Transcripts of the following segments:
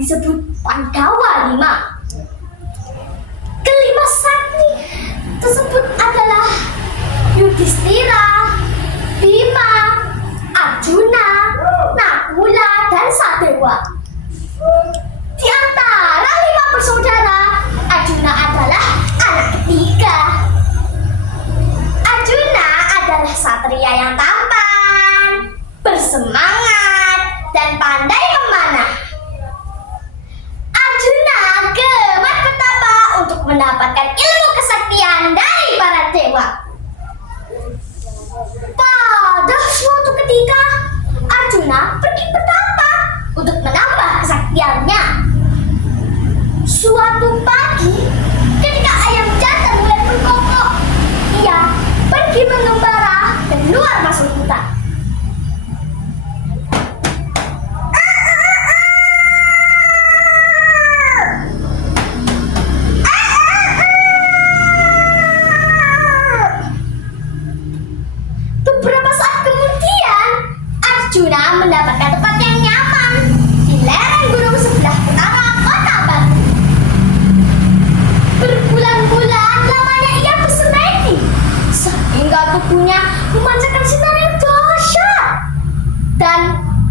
disebut Pandawa 5. Kelima sakti tersebut adalah Yudhistira, Bima, Arjuna, Nakula, dan Sadewa. Di antara 5 bersaudara, Arjuna adalah anak ketiga. Arjuna adalah satria yang tampan, bersemangat, dan pandai memanah. Arjuna gemar bertapa untuk mendapatkan ilmu kesaktian dari para dewa. Pada suatu ketika, Arjuna pergi bertapa untuk menambah kesaktiannya. Suatu pagi, ketika ayam jantan mulai berkokok, ia pergi mengembara keluar masuk hutan. Beberapa saat kemudian, Arjuna mendapatkan tempat yang nyaman di lereng gunung sebelah utara kota Batu. Berbulan-bulan lamanya ia bersemedi, sehingga tubuhnya memancarkan sinar yang dahsyat. Dan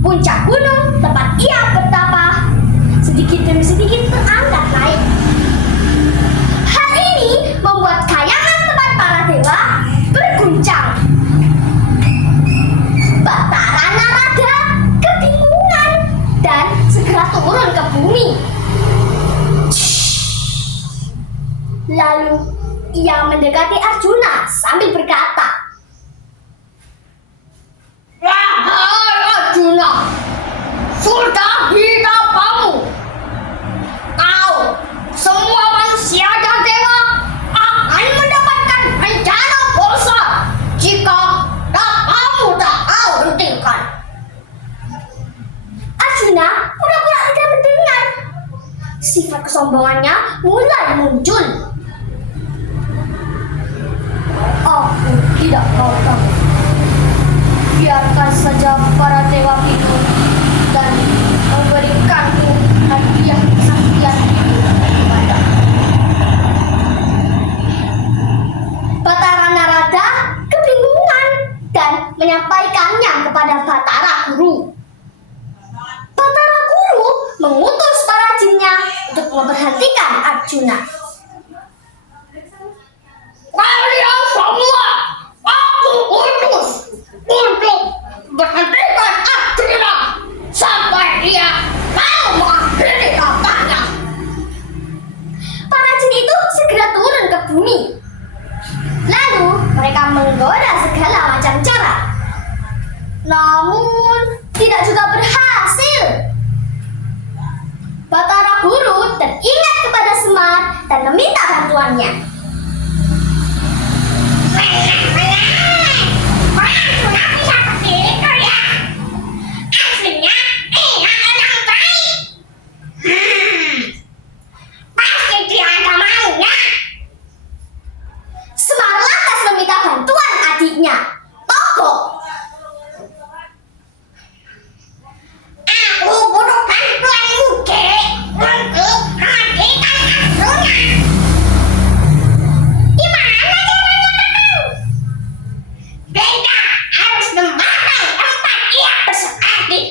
puncak gunung tempat ia bertapa sedikit demi sedikit terangkat naik. Hal ini membuat kayangan tempat para dewa berguncang. Batara Narada kebingungan dan segera turun ke bumi. Lalu ia mendekati Arjuna sambil berkata, "Wahai Arjuna, sudah hingga kamu. Kau, semua manusia dan dewa akan mendapatkan bencana besar jika kamu tak kau hentikan." Arjuna pura-pura tidak mendengar. Sifat kesombongannya mulai muncul. "Aku tidak mau kamu. Biarkan saja para dewa itu dan memberikanmu hadiah kesaktian itu kepada." Batara Narada kebingungan dan menyampaikannya kepada Batara Guru. Batara Guru mengutus para jinnya untuk memberhentikan Arjuna. "Kalian semua, aku utus untuk berhentikan Arjuna sampai dia mau mengakhiri katanya." Para jin itu segera turun ke bumi. Lalu mereka menggoda segala macam cara. Namun tidak juga berhasil. Batara Guru teringat kepada Semar dan meminta bantuannya. "Arjuna bisa begitu ya? Aslinya ia orang baik. Pasti dia ada maunya." Semar lantas meminta bantuan adiknya, Togo. "Aku butuh bantuanmu, Dek, untuk menghentikan Arjuna. Gimana caranya, Kakang?" "Kita harus memantau tempat ia bersemedi."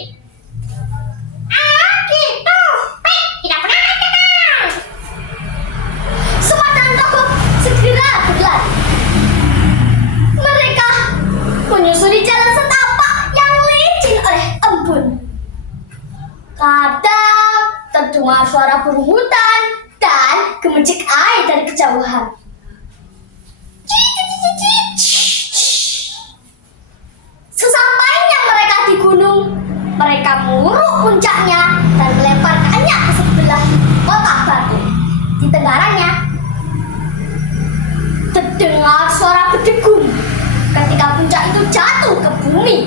"Oh gitu, baik, tidak pernah, Kakang." Semar dan Togo segera berlari. Mereka menyusuri jalan setapak yang licin oleh embun. Kadang terdengar suara burung hutan dan gemericik air dari kejauhan. Sesampainya mereka di gunung, mereka menguruk puncaknya dan melemparkannya ke sebelah kota Batu. Di tenggaranya terdengar suara berdegung ketika puncak itu jatuh ke bumi.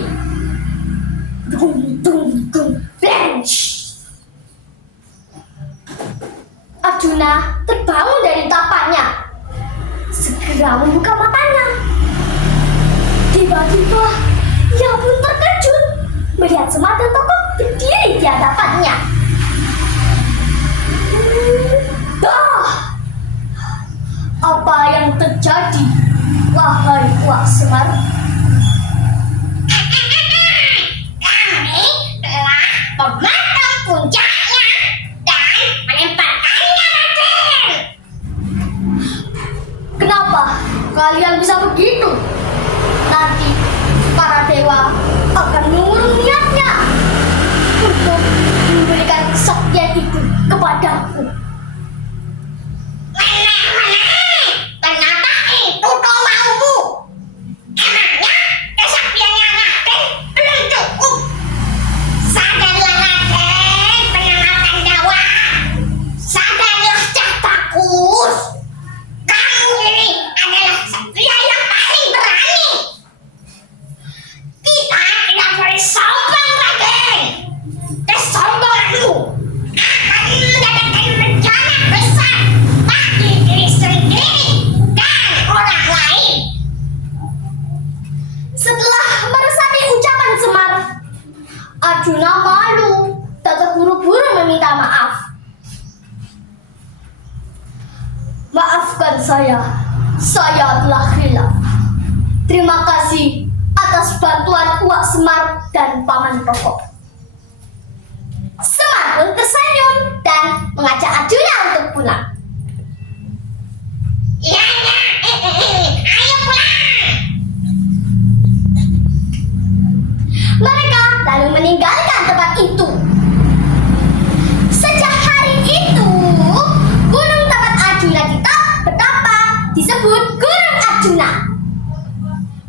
Dung dung dung, flash. Arjuna terbangun dari tapanya, segera membuka matanya. Tiba-tiba ia pun terkejut melihat Semar dan Togo berdiri di hadapannya. meminta maaf. Maafkan saya telah hilaf. Terima kasih atas bantuan Uwak Semar dan Paman Rokok. Semar pun tersenyum dan mengajak Arjuna untuk pulang. Iya, ayo pulang. Mereka lalu meninggalkan tempat itu. Sejak hari itu, gunung tempat Arjuna bertapa disebut Gunung Arjuna.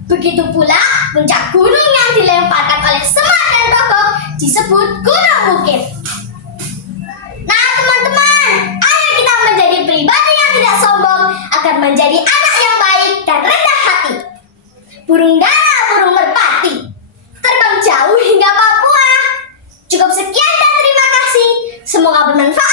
Begitu pula puncak gunung yang dilemparkan oleh Semar dan Rokok disebut Gunung Bukit. Nah teman-teman, ayo kita menjadi pribadi yang tidak sombong agar menjadi anak yang baik dan rendah hati. Burung dara, burung merpati, terbang jauh hingga Papua. Cukup sekian dan terima kasih. Semoga bermanfaat.